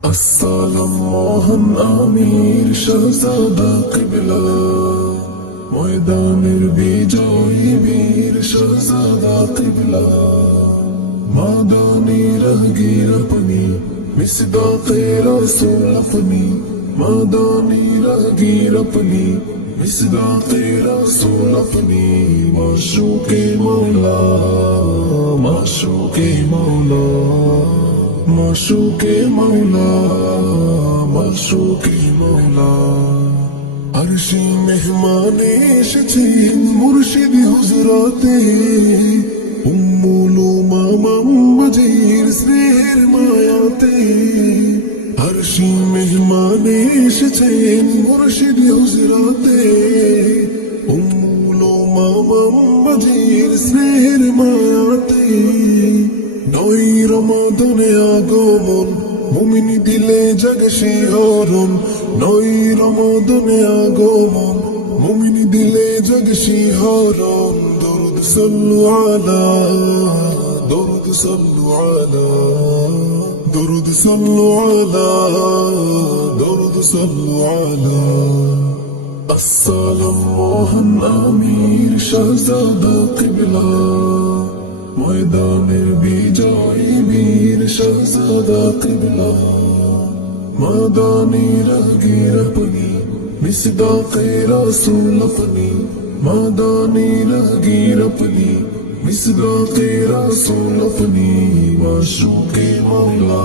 السلام মোহন আমির শাহজাদা কিবলা ময়দানের বিজয়ী বীর শাহজাদা কিবলা মাদানী রাহগীর अपनी मिसदाक़े रसूल अपनी मादानी राहगीर अपनी मिसदाक़े रसूल अपनी माशूक़े मौला माशूक़े मौला माशूक़े मौला माशूक़े मौला अर्शी मेहमाने এসেছেন মুর্শিদি হুজরাতে উম্মুল উমাম মজির স্নেহের মায়াতে अर्शी মেহমানে এসেছেন মুর্শিদি হুজরাতে উম্মুল উমাম মজির স্নেহের মায়াতে নয় রমাদানে আগমন মুমিন দিলে জাগে শিহরণ নয় রমাদানে আগমন মুমিন দিলে জাগে শিহরণ দরুদ সাল্লু আলা দরুদ সাল্লু আলা দরুদ সাল্লু আলা দরুদ সাল্লু আলা আসসালাম মোহন আমির শাহজাদা কিবলা ময়দানের বিজয়ী বীর শাহজাদা কিবলা মাদানী রাহগীর अपनी मिसदाक़े रसूल अपनी मादानी राहगीर अपनी मिसदाक़े रसूल अपनी माशूक़े मौला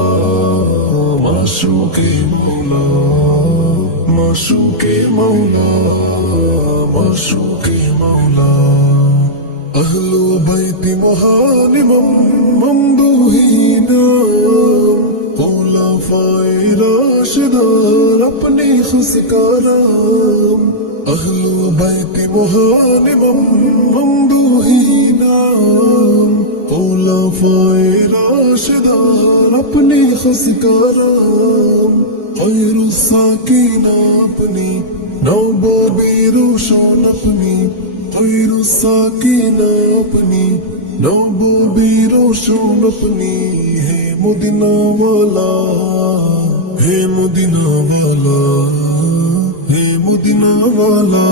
माशूक़े मौला माशूक़े मौला माशूक़े मौला अहलु बैति महानिमम ममदूहीना खुलाफाए राशिदान अपनी खुशकाराम अहलु बैति महानिमम ममदूहीना खुलाफाए राशिदान अपनी खुशकाराम खैरुस साकीना अपनी नौबोबी रोशन अपनी खैरुस साकीना अपनी नौबोबी रोशन अपनी है मदीना वाला है मदीना वाला है मदीना वाला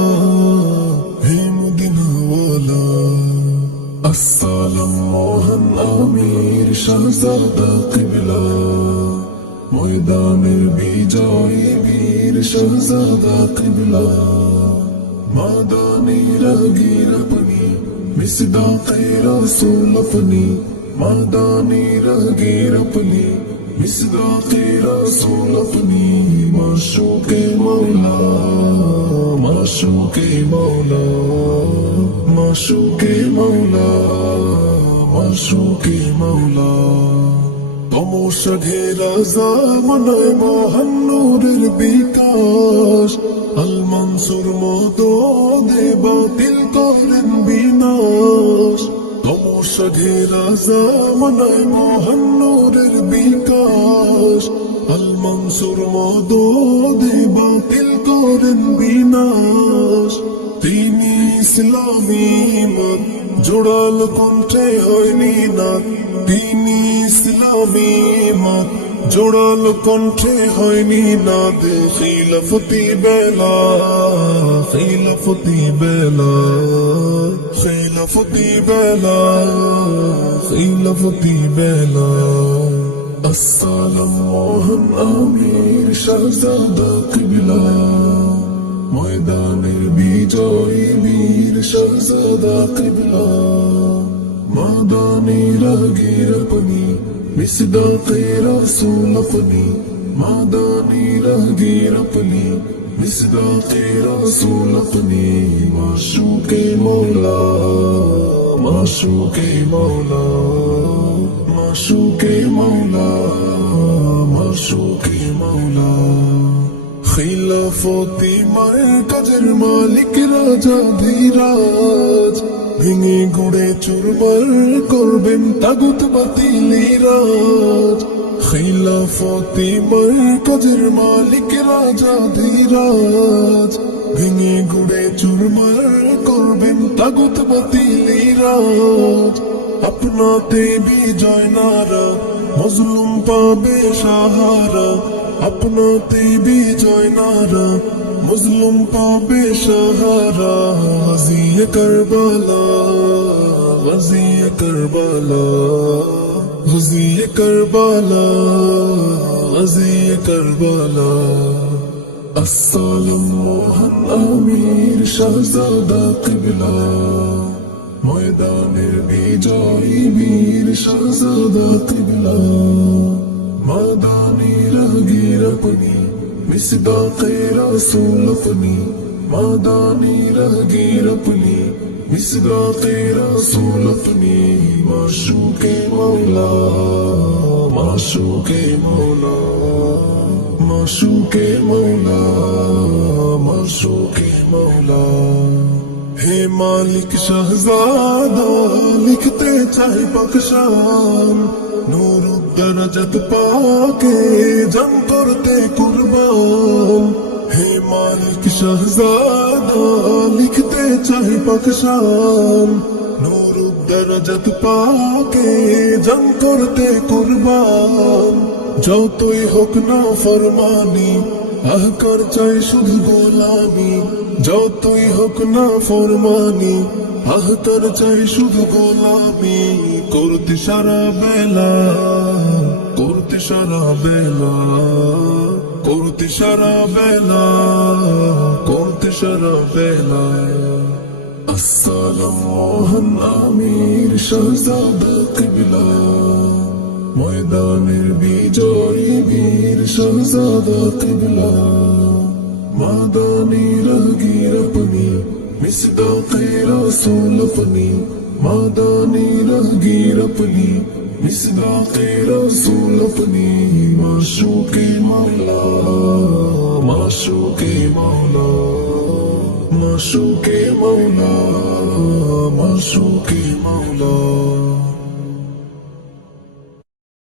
है मदीना वाला अस्सलाम মোহন আমির শাহজাদা কিবলা ময়দানের বিজয়ী বীর শাহজাদা কিবলা मादानी राहगीर अपनी मिसदाक़े रसूल अपनी मादानी राहगीर अपनी मिसदाक़े रसूल अपनी माशूक़े मौला माशूक़े मौला माशूक़े मौला माशूक़े मौला তমসা ঘেরা জামানায় মহান নূরের বিকাশ আল মনসুর মদদে বাতিল করেন বিনাশ তমসা ঘেরা জামানায় মহান নূরের বিকাশ আল মনসুর মদদে বাতিল করেন বিনাশ তিনি ইসলামী মত জোড়াল কণ্ঠে হয়নি না তিনি ইসলামী মত জোড়াল কণ্ঠে হয়নি না দে খিলাফতি বেলা খিলাফতি বেলা খিলাফতি বেলা খিলাফতি বেলা আসসালাম মোহন আমির শাহজাদা কিবলা ময়দানের বিজয়ী বীর শাহজাদা কিবলা मादानी राहगीर अपनी मिसदाक़े रसूल अपनी मादानी राहगीर अपनी मिसदाक़े रसूल अपनी माशूक़े मौला माशूक़े मौला माशूक़े मौला माशूक़े मौला খিলাফতি মার্কাজের মালিক রাজা ধীরাজ ভেঙে গুড়ে চুরমার করবেন তাগুত বাতিলি রাজ খিলাফতি মার্কাজের মালিক রাজা ধীরাজ ভেঙে গুড়ে চুরমার করবেন তাগুত বাতিলি রাজ আপনাতে বিজয় নারা মজলুম পাবে সাহারা, আপনাতে বিজয় নারা, মজলুম পাবে সাহারা। গাজিয়ে কারবালা, গাজিয়ে কারবালা, গাজিয়ে কারবালা, গাজিয়ে কারবালা। আসসালাম মোহন আমির শাহজাদা কিবলা, ময়দানের বিজয়ী বীর শাহজাদা কিবলা। মাদানি রাহগীর अपनी मिसदाक़े रसूल अपनी, मादानी राहगीर अपनी मिसदाक़े रसूल अपनी। माशूक़े मौला, माशूक़े मौला, माशूक़े मौला, माशूक़े मौला। हे मालिक शहजादा लिखते चाहे बख्शान, नूरुद्दरजत पाके जम करते कुर्बान। हे मालिक शहजादा लिखते चाहे बख्शान, नूरुद्दरजत पाके जम करते कुर्बान। যতই হোক না ফরমানি, আহকার চাই শুধু গোলামি। যতই হোক না ফরমানি, আহকার চাই শুধু গোলামি। করতে সারা বেলা, করতে সারা বেলা, করতে সারা বেলা, করতে সারা বেলা। আসসালাম মোহন আমির শাহজাদা কিবলা, ময়দানের বিজয়ী বীর শাহজাদা কিবলা। মাদানি রাহগীর अपनी मिसदाक़े रसूल अपनी, मादानी राहगीर अपनी मिसदाक़े रसूल अपनी। माशूक़े मौला, माशूक़े मौला, माशूक़े मौला, माशूक़े मौला।